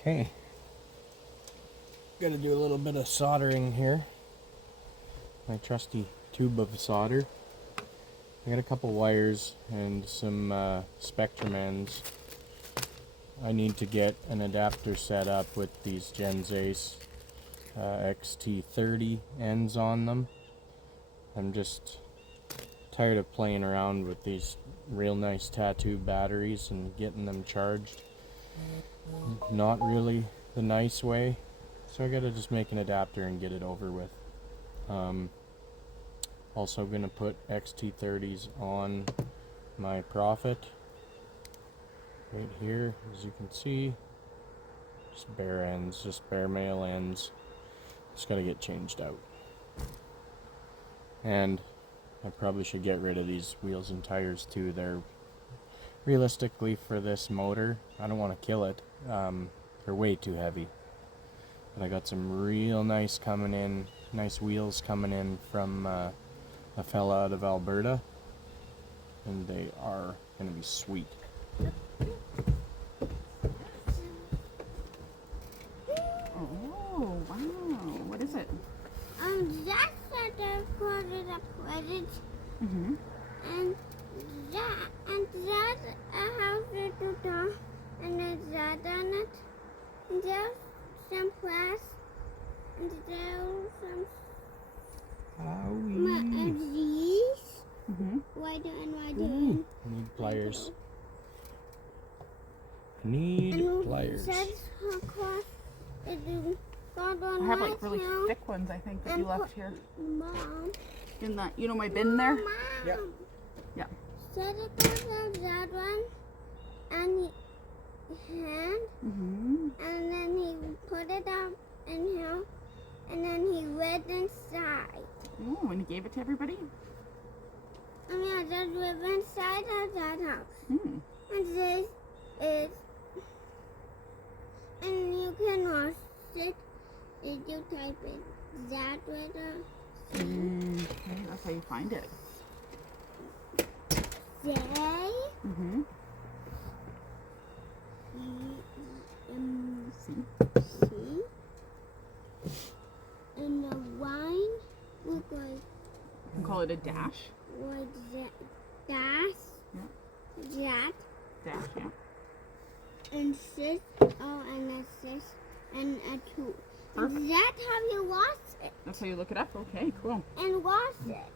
Okay, gotta do a little bit of soldering here. My trusty tube of solder. I got a couple wires and some spectrum ends. I need to get an adapter set up with these Genzace XT30 ends on them. I'm just tired of playing around with these real nice tattoo batteries and getting them charged. Not really the nice way, so I gotta just make an adapter and get it over with. Also gonna put XT30s on my Prophet right here, as you can see. Just bare ends, just bare male ends. Just gotta get changed out. And I probably should get rid of these wheels and tires too. They're realistically, for this motor, I don't want to kill it. They're way too heavy. But I got some real nice wheels coming in from a fella out of Alberta, and they are going to be sweet. Oh, wow. What is it? That's what I put it up with it. Mm-hmm. And that I have to do that, and there's that on it. And there's some glass, and there's some these. Mm-hmm. Wider and wider. Ooh, I need pliers. Need pliers. That's across. I have like really thick ones, I think, that you left here. Mom. In that, you know my bin there? Mom. Yep. Yeah. Set it on that one, and hand, and then he put it up in here, and then he read inside. Oh, and he gave it to everybody? I mean, I just live inside of that house. Hmm. And this is, and you can watch it if you type it that with a Okay, that's how you find it. J. Mm-hmm. C. And the wine look like. You can call it a dash. Like dash. Yeah. That. Dash, yeah. And six. Oh, and a six. And a two. Perfect. And that's how you wash it. That's how you look it up? Okay, cool. And wash it.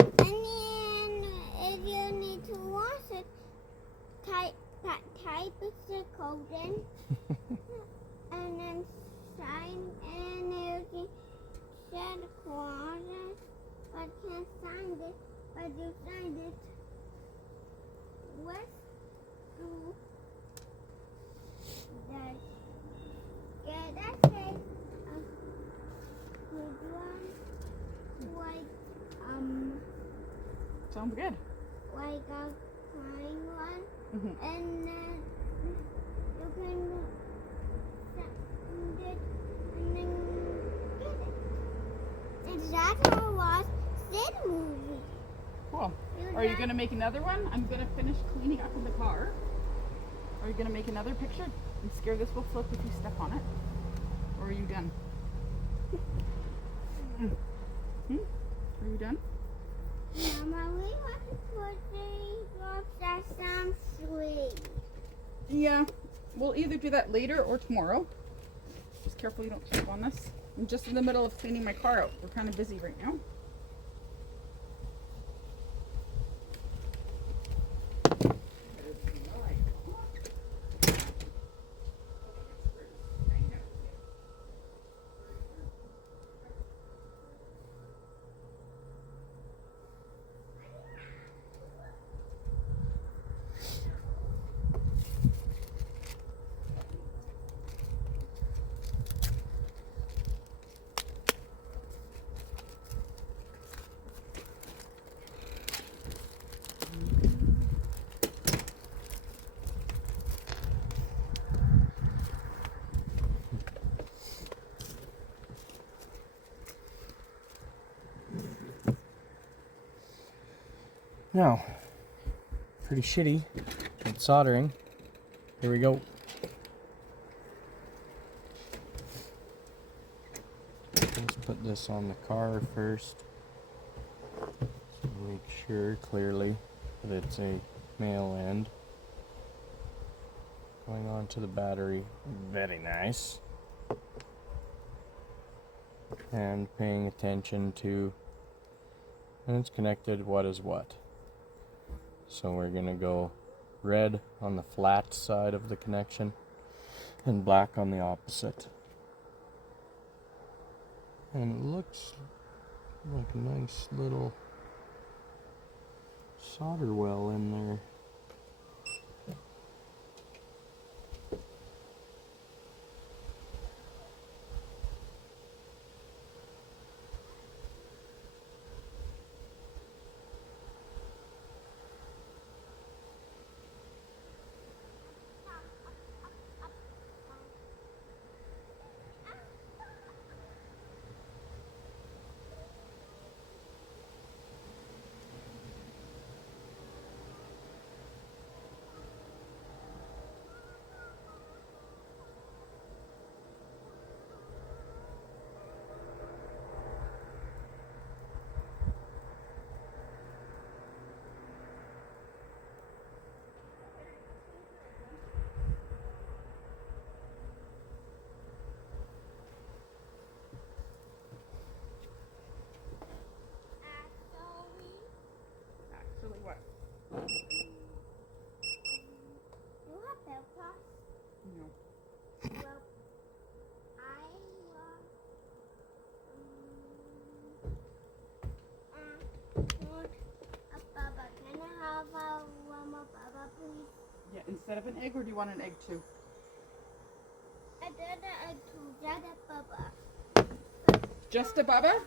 And then if you need to wash it, type it the code in. And then sign, and you can set a quarter, but can't sign it, but you signed it. Let's do that. Yeah, that's it. A good one, like Sounds good. like a fine one, Mm-hmm. and then you can send it and then get it. And that's how I watch this movie. Cool. Are you going to make another one? I'm going to finish cleaning up in the car. Are you going to make another picture and scare this will flip if you step on it? Or are you done? Are you done? Mama, we want to put these drops that sound sweet. Yeah. We'll either do that later or tomorrow. Just careful you don't step on this. I'm just in the middle of cleaning my car out. We're kind of busy right now. Now, pretty shitty at soldering. Here we go. put this on the car first. Make sure clearly that it's a male end. Going on to the battery. Very nice. And paying attention to, and it's connected what is what. So we're going to go red on the flat side of the connection and black on the opposite. And it looks like a nice little solder well in there. Actually, what? You have paper? No. Well, I want a baba. Can I have one more baba, please? Yeah, instead of an egg, or do you want an egg too? I did a two baba. Just a baba?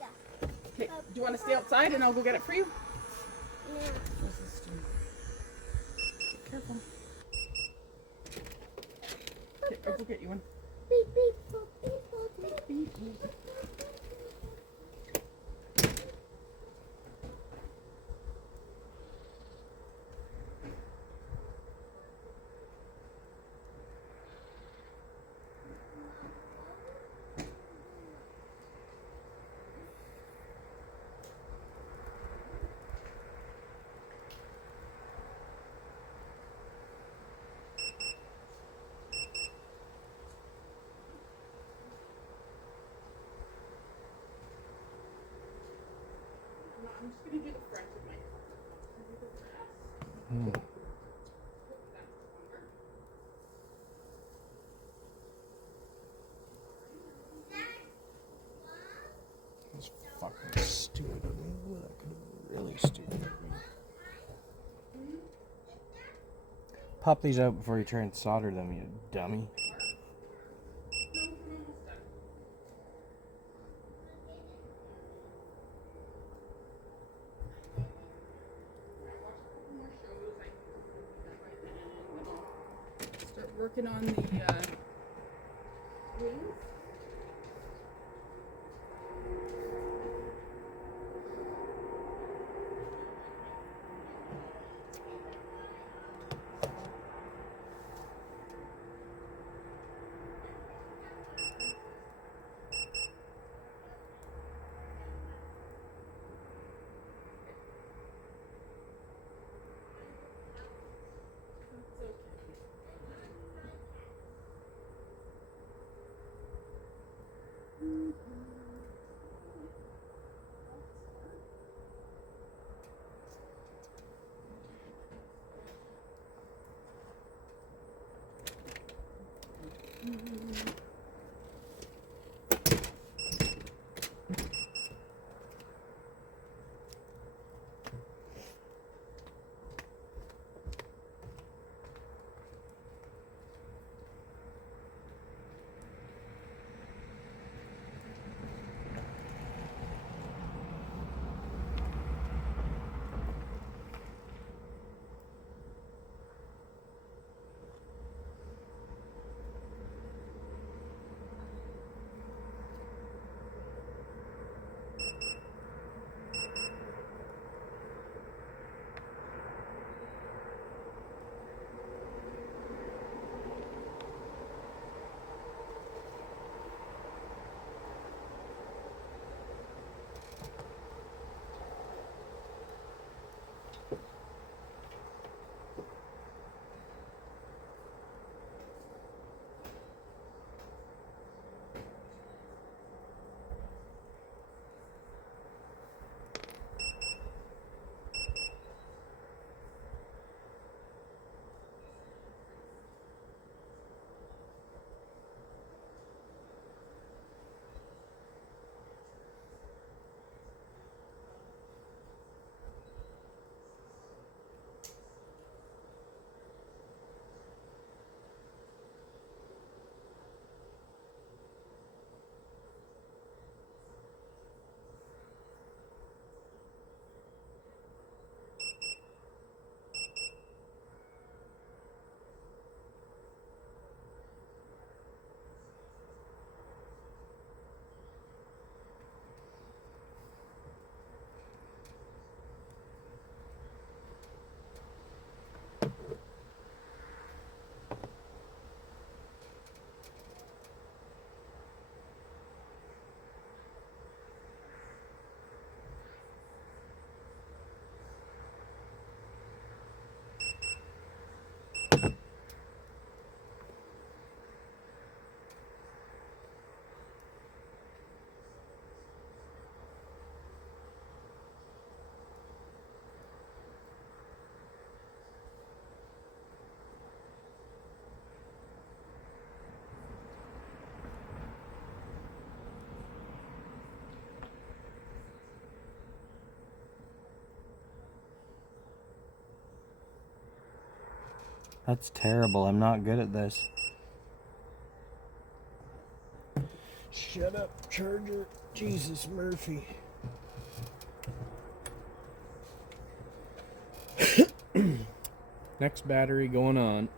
Yeah. Okay. Do you want to stay outside and I'll go get it for you? No. What's this doing? Be careful. Okay, I'll go get you one. Beep, beep, boop, beep, boop, beep. Beep, beep. No, I'm just going to do the front of my That's fucking stupid of me. Ooh, that could have been really stupid of me. Pop these out before you try and solder them, you dummy. Start working on the wings. That's terrible. I'm not good at this. Shut up, charger. Jesus, Murphy. Next battery going on.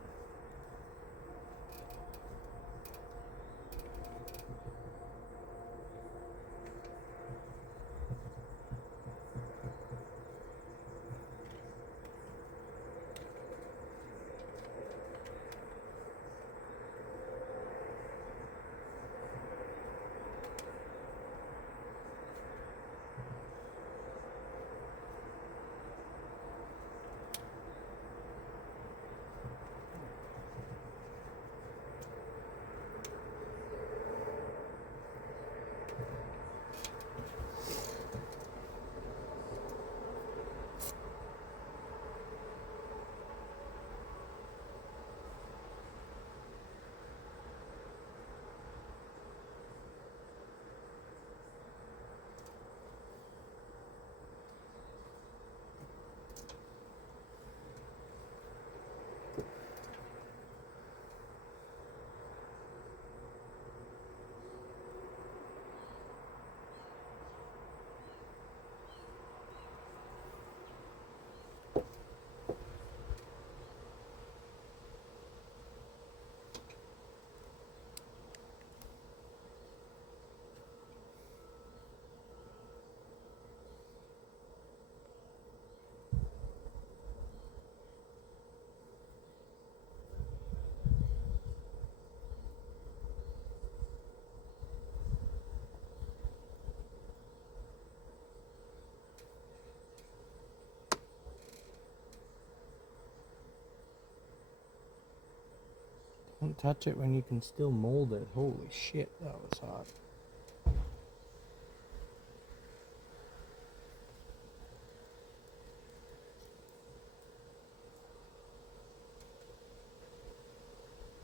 Don't touch it when you can still mold it. Holy shit, that was hot.